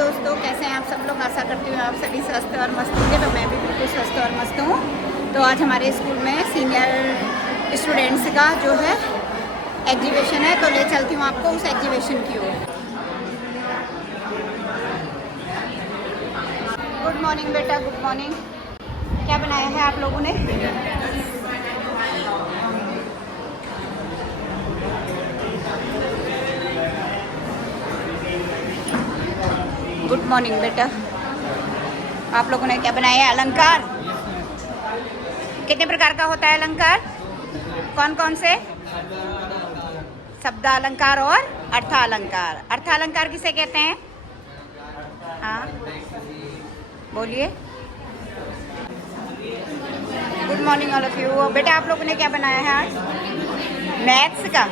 दोस्तों, कैसे हैं आप सब लोग। आशा करती हूँ आप सभी स्वस्थ और मस्त होंगे। तो मैं भी बिल्कुल स्वस्थ और मस्त हूँ। तो आज हमारे स्कूल में सीनियर स्टूडेंट्स का जो है एग्जीबिशन है, तो ले चलती हूँ आपको उस एग्जीबिशन की ओर। गुड मॉर्निंग बेटा, गुड मॉर्निंग। क्या बनाया है आप लोगों ने? गुड मॉर्निंग बेटा। आप लोगों ने क्या बनाया है? अलंकार। कितने प्रकार का होता है अलंकार? कौन कौन से? शब्द अलंकार और अर्थालंकार। अर्थालंकार किसे कहते हैं? हाँ बोलिए। Good morning all of you. बेटा आप लोगों ने क्या बनाया है आज? मैथ्स का।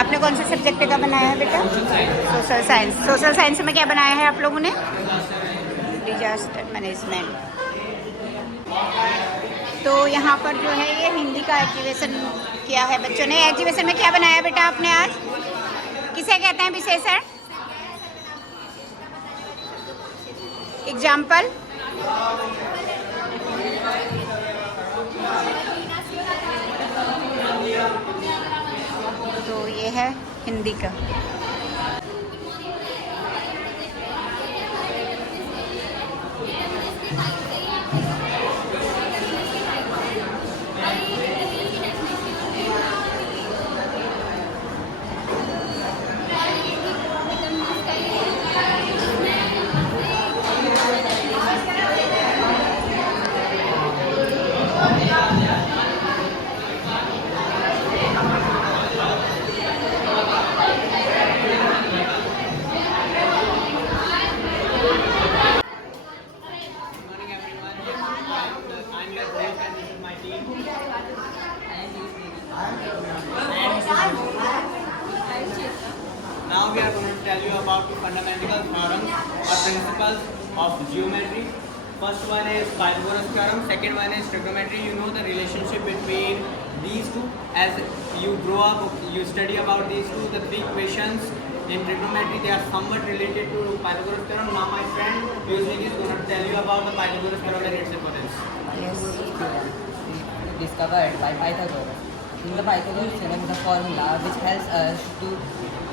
आपने कौन से सब्जेक्ट का बनाया है बेटा? Social science. सोशल साइंस में क्या बनाया है आप लोगों ने? Disaster management. तो यहाँ पर जो है ये हिंदी का एग्जीबिशन किया है बच्चों ने। एग्जीबिशन में क्या बनाया बेटा आपने आज? किसे कहते हैं विशेषण? एग्जाम्पल। तो ये है हिंदी का। Now we are going to tell you about the fundamental theorems or principles of geometry. First one is Pythagoras theorem. Second one is trigonometry. You know the relationship between these two. As you grow up, you study about these two. The three equations in trigonometry, they are somewhat related to Pythagoras theorem. Now my friend Yusuf is going to tell you about the Pythagoras theorem and its importance. Yes. Discovered by Pythagoras. In the Pythagoras theorem, the formula which helps us to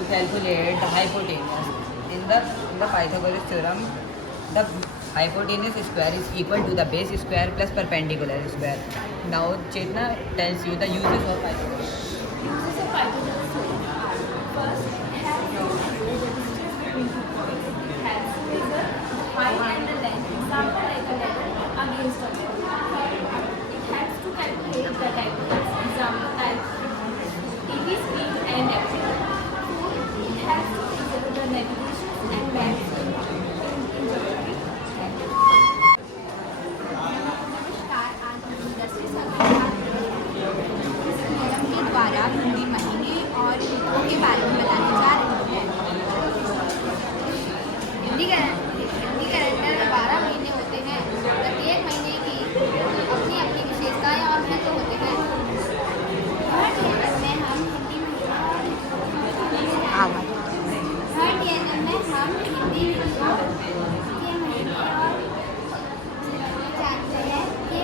calculate the hypotenuse. In the Pythagoras theorem, the hypotenuse square is equal to the base square plus perpendicular square. Now Chetna tells you the uses of Pythagoras. Uses of Pythagoras theorem. First, it has the distance between two points. It has measure the height and the length. Example like a ladder against a wall. It has to calculate the diagonals. Example like TV screen and everything. It has to measure the navigation and maps in geography. नमस्कार, आज हम 10वीं सत्र इस नियम के द्वारा हिंदी महीने और ऋतुओं के बारे में बताने जा रहे हैं। हिंदी कैलेंडर में 12 महीने होते हैं। प्रत्येक महीने की अपनी अपनी विशेषताएं और महत्व होते हैं। हर चैनल में हम हिंदी ऋतुओं के महीने और जानते हैं कि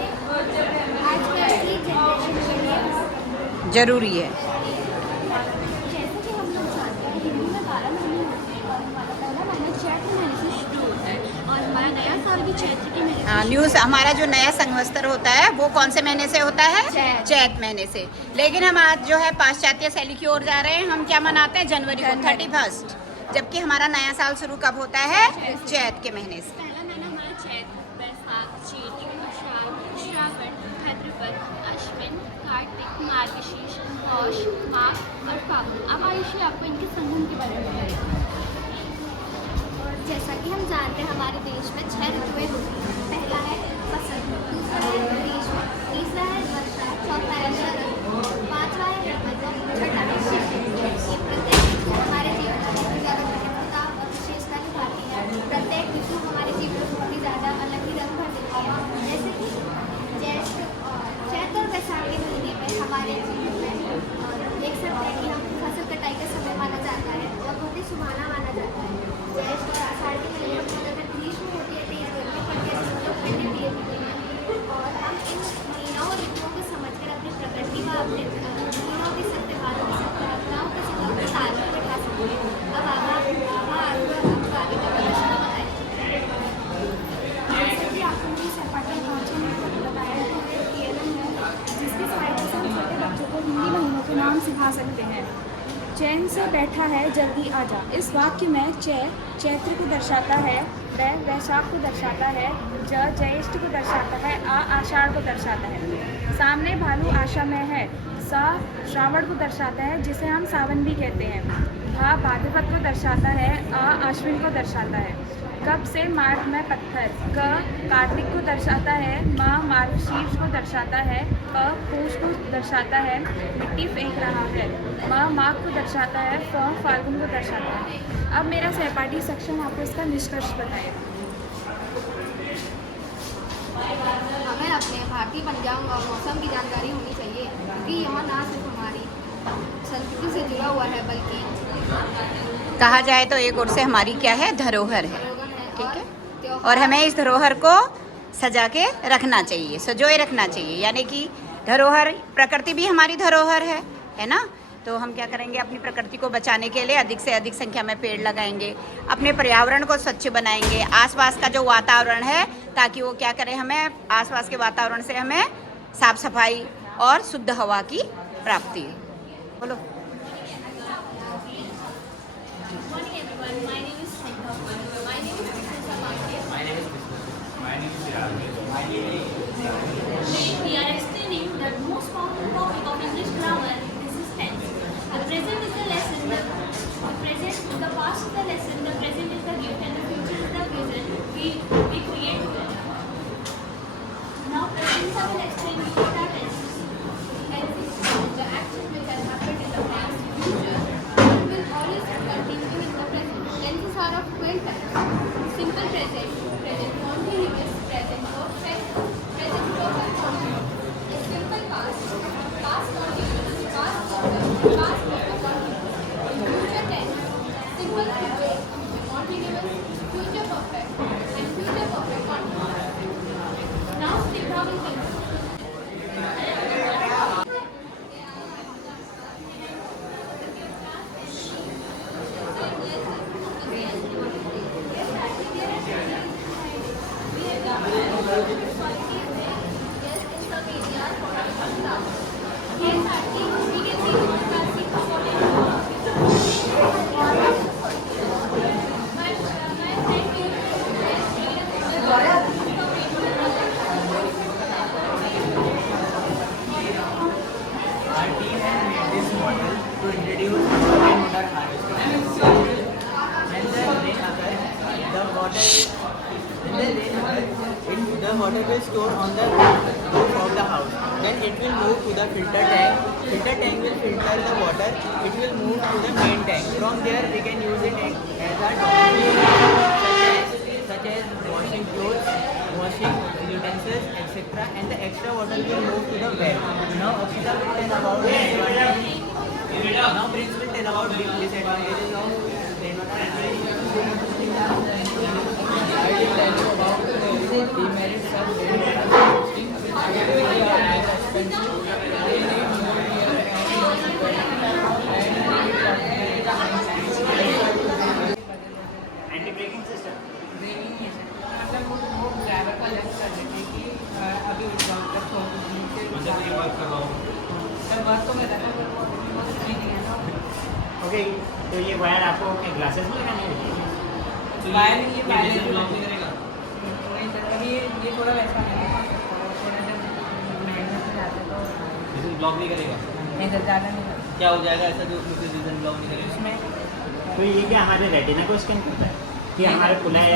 आजकल की जनरेशन के लिए जरूरी है। जैसे कि हम लोग जानते हैं हिंदी में 12 महीने होते हैं और हमारा पहला महीना चैत्र महीने से शुरू होता है और हमारा नया साल भी चैत्र के महीने से न्यूज़ हमारा जो नया संवत्सर होता है वो कौन से महीने से होता है? चैत। चैत महीने से। लेकिन हम आज जो है पाश्चात्य शैली की ओर जा रहे हैं। हम क्या मनाते हैं? जनवरी को 31। जबकि हमारा नया साल शुरू कब होता है? चैत के महीने से। पहला महीना हमारा चैत, बैसाख, जेठ, आषाढ़, श्रावण, भाद्रपद, अश्विन, कार्तिक, मार्गशीर्ष, पौष, माघ और फागुन। अब आयुषी आपको इनके संगम के बारे में बताएगा। जैसा कि हम जानते हैं हमारे देश में 6 ऋतुएं होती हैं। पहला है बसंत, दूसरा है ग्रीष्म, तीसरा है वर्षा, चौथा है शरद, पांचवा है हेमंत, छठा है शीत। ये प्रत्येक ऋतु हमारे जीवन में बहुत ज़्यादा महत्वता और विशेषता बैठा है जल्दी आजा। इस वाक्य में चैत्र को दर्शाता है, वैशाख को दर्शाता है, ज्येष्ठ को दर्शाता है, आषाढ़ को दर्शाता है। सामने भालू आशा में है। श्रावण को दर्शाता है, जिसे हम सावन भी कहते हैं। भाद्रपद को दर्शाता है। आश्विन को दर्शाता है। कब से मार्ग में पत्थर। कार्तिक को दर्शाता है। मार्गशीर्ष को दर्शाता है। पूष को दर्शाता है, मिट्टी फेंक रहा है। माघ को दर्शाता है। फाल्गुन को दर्शाता है। अब मेरा सहपाठी सक्षम आपको इसका निष्कर्ष बताए। हमें अपने भारतीय पंचांग और मौसम की जानकारी होनी चाहिए, क्योंकि यह ना सिर्फ हमारी संस्कृति से जुड़ा हुआ है, बल्कि कहा जाए तो एक ओर से हमारी क्या है, धरोहर है। धरोहर है। ठीक है, त्योहार और हमें इस धरोहर को सजा के रखना चाहिए, सजोए रखना चाहिए। यानी कि धरोहर, प्रकृति भी हमारी धरोहर है ना। तो हम क्या करेंगे, अपनी प्रकृति को बचाने के लिए अधिक से अधिक संख्या में पेड़ लगाएंगे, अपने पर्यावरण को स्वच्छ बनाएंगे, आसपास का जो वातावरण है, ताकि वो क्या करे, हमें आसपास के वातावरण से हमें साफ सफाई और शुद्ध हवा की प्राप्ति हो। बोलो। Good morning everyone. My name is Sneha. My name is Krishna Samakya. My name is Krishna. My name is Chirag. Today we are explaining the most powerful topic of English grammar. This is tense. The present is the lesson. The past is the lesson. The present is the gift, and the future is the vision we create together. Now, present I will explain you what are tenses. tense is the action which has happened in the past, future, and will always continue in the present. Tenses are of 12 types: simple present, present continuous, present perfect, present perfect continuous, simple past, past continuous, past perfect, past perfect continuous. In future tense, simple future, future continuous, future perfect, and future perfect continuous. Now, Sneha will continue. Our team has made this model to introduce rainwater harvesting. When the rain occurs, the water will store on the roof of the house. Then it will move to the filter tank. Filter tank will filter the water. It will move to the main tank. From there, we can use it as a domestic, such as washing clothes, washing utensils, etc. And the extra water will move to the well. Now, Akshita will tell about Prince will tell about disadvantages of rainwater harvesting. I will tell you about the demerits of rainwater harvesting, which are very expensive. They need more care and anti-braking system. Braking नहीं है सर, मतलब वो ड्राइवर का लग कर देते कि अभी जब तक मतलब ये वर्क करवाओ सर, वर्क तो मैं करता हूँ, वो सही नहीं है ना। ओके, तो ये वायर आपको अपने ग्लासेस में लगानी होगी? वायर ये वायर ब्लॉक नहीं करेगा? नहीं सर, अभी ये थोड़ा वैसा नहीं है, थोड़ा जब मेहनत से जाते तो डिजल ब्लॉक नहीं करेगा? नहीं सर, ज़्यादा नहीं करता क्या हो जाएगा ऐसा जो उसमें से डिजल ब्लॉक नहीं करेगा? उसमें। तो ये क्या हमारे रेटिना को स्कैन करता है कि हमारे खुला है?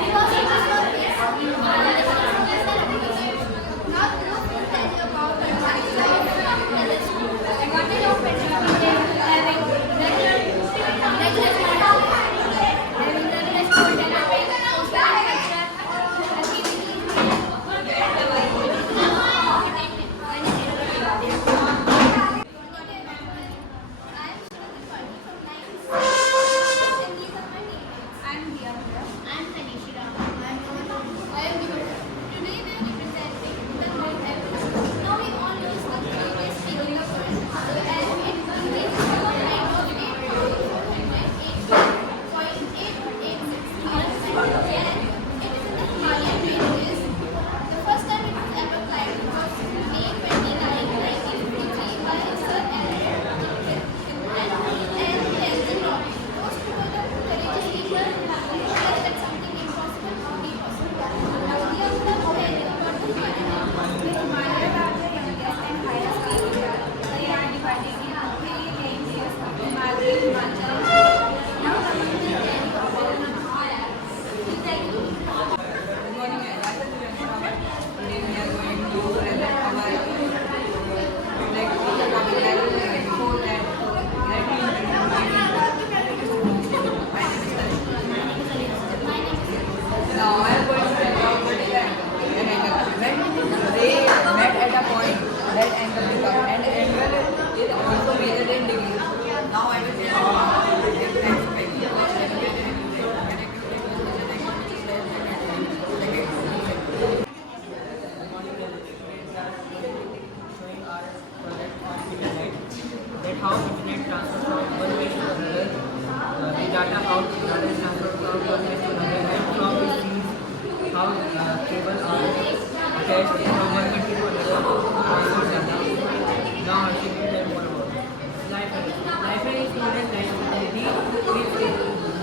Because it is not result and the become. And annual is also measured in degrees. Now I will tell you about the difference between showing our project on internet, that how internet transfers from one place to another, the data how data is transferred from one place to another, and from it sees how cables are attached from one country to another transport data. Now I should give that more about Wi-Fi. Wi-Fi is known as national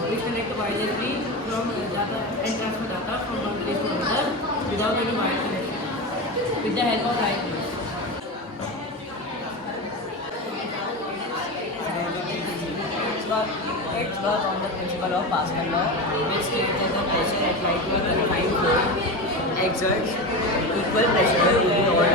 which connect wirelessly from data and transfer data from one place to another without any wire connection with the help of light waves. It's work on the principle of Pascal law, which states that the pressure applied to a confined fluid exerts equal pressure to the whole